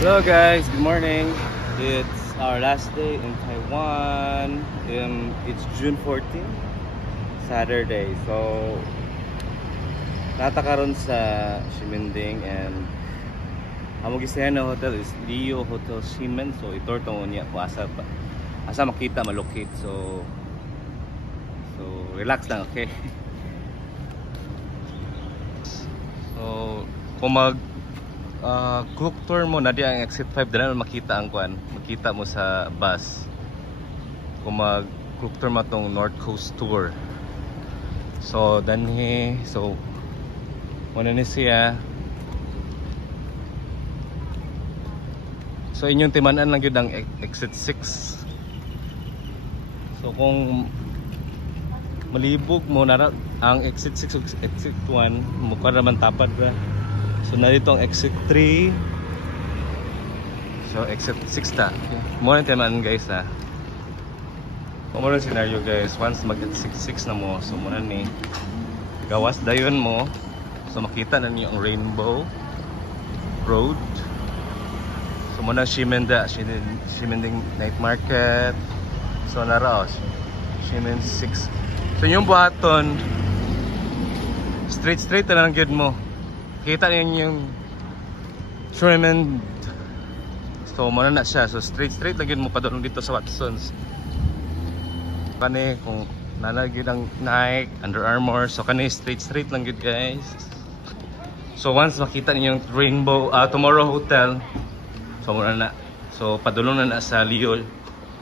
Hello guys, good morning. It's our last day in Taiwan. It's June 14, Saturday. So, natakaroon sa Ximending and ang magisayan na hotel is Leo Hotel Ximen. So, itortong niya kung asa makita, malocate. So relax lang, okay? So, kung cook tour mo na di ang exit 5 dala makita ang kuan, makita mo sa bus kung mag cook tour mo tong North Coast Tour. So danhi, so muna ni siya. So inyong timanan lang yun ang exit 6. So kung malibog mo na ang exit 6 ug exit 1 mukha naman tapad ba. So narito ang exit 3. So exit 6 ta. Mo na timan guys ha. Mo na scenario guys. Once mag exit 6 na mo, so muna ni gawas dayon mo. So makita na niyo ang Rainbow Road. So muna Ximending Night Market. So nara Ximen 6. So yung buhaton straight na lang gyud mo. Kita niyo yung Sherman. So muna na siya. So straight lang mo padulong dito sa Watsons. Kani kung nalagyan ang Nike, Under Armour. So kani straight lang yun guys. So once makita niyo yung Rainbow Tomorrow Hotel. So muna na. So padulong na sa Leo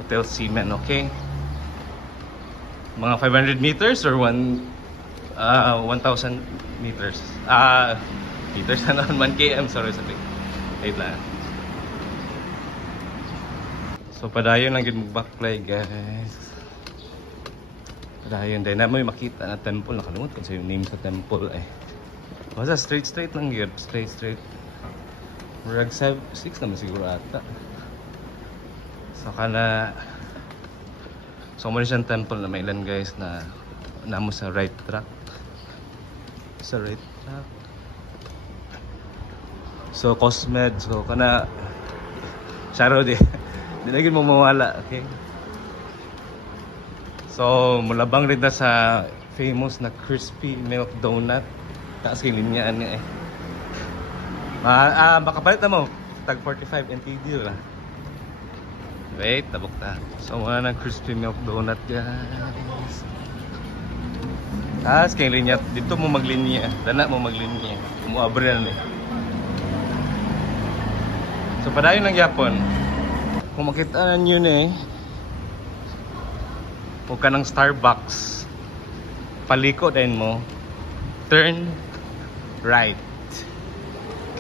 Hotel Ximen, okay? Mga 500 meters or 1,000 meters. Meters na naman 1 km, sorry. Wait lang. So padayon lang yun backplay guys. Padayon din na may makita na temple. Nakalimutan ko sa yung name sa temple eh. Basta straight lang yun. Straight. Murag 6 naman siguro ata. So kana so muna siyang temple na may ilan guys na namo sa right track. Sa right track. So Cosmed, so kana Charo di. Di lagi mo mawala, okay? So mulabang rin na sa famous na crispy milk donut. Taas kay linya ani eh. Makapalit na mo tag 45 NTD ra. Wait, tabok ta. So muna ng crispy milk donut guys. Taas kay linya, dito mo maglinya, dana mo maglinya. Muabre na ni. So padayon lang yapon. Kung makita niyo ni huwag ka ng Starbucks, paliko din mo, turn right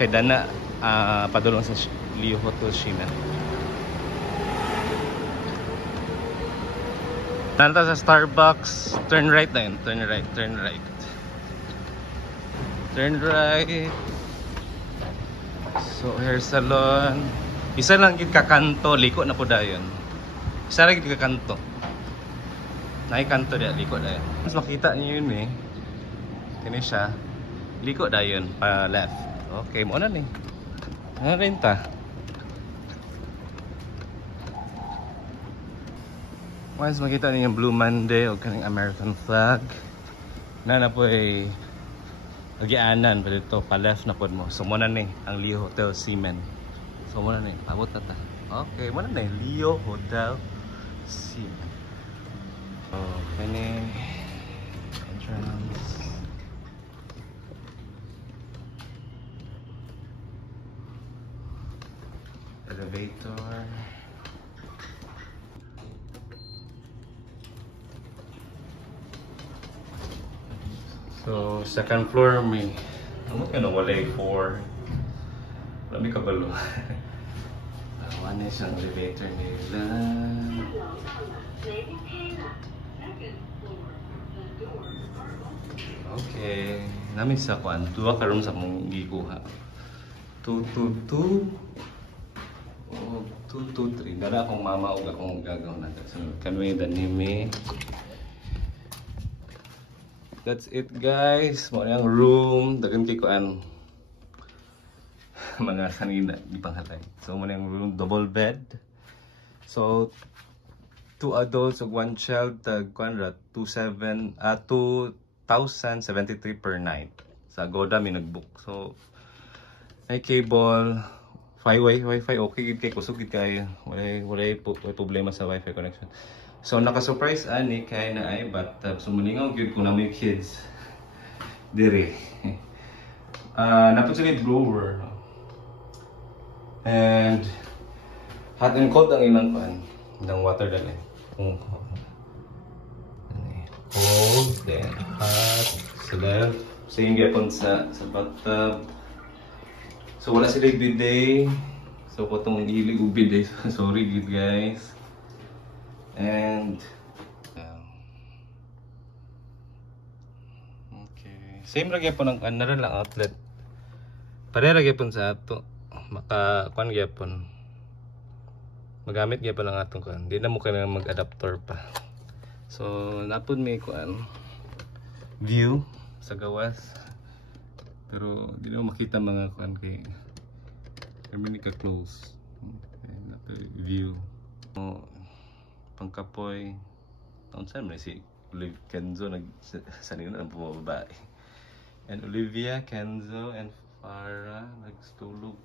kay dana padulong sa Leo Hotel Ximen. Nanta sa Starbucks, turn right na yun, turn right. So hair salon, isa lang gid ka kanto, liko na po dayon. Isa lang gid ka kanto. Nay kanto dia, liko dayon. Mas makita niyo yun eh. Kini siya. Liko dayon pa left. Okay, mo na ni. Ano rin ta? Once makita niyo yung Blue Monday o kaning American flag, na po ay agianan pa dito, pa left na po mo. So muna ni ang Leo Hotel Ximen. So muna ni, abot na ta. Okay, muna ni Leo Hotel Ximen. Okay ni entrance. Elevator. So second floor may ano ka na walay 4. Lami ka balo. One is ang elevator nila. Okay. Namin sa kuan. Duha ka room sa mong gikuha. 222. Oh, 223. Dala akong mama o akong gagawin natin. So kanwe danimi. That's it guys. Mo yang room. Dagan kay kuan. mga kanina ipanghatay. So muna yung room, double bed. So 2 adults ug 1 child tag kuanra 2,073 per night. Sa Agoda mi nagbook. So may cable, wifi okay gid kay kusog gid kay wala problema sa wifi connection. So naka-surprise ani kay na ay bathtub. So muningaw gyud ko na may kids dire. Napod sila blower. And hot and cold ang ilang pan. Ng water dali. Cold, then hot. Sila same gyapon sa bathtub. So wala sila bidet. So potong ilig ug bidet. Sorry gid guys. And okay. Same ra gyapon ang another lang outlet. Pareha ra gyapon sa ato. Maka kuan gyapon. Magamit gyapon ang atong kuan. Di na mo kailangan mag-adapter pa. So napod may kuan view sa gawas. Pero di na makita mga kuan kay Germany ka close. View. Pangkapoy. Taon saan mo si Kenzo nagsanina ng bumababae. And Olivia, Kenzo, and Farah nagstulog.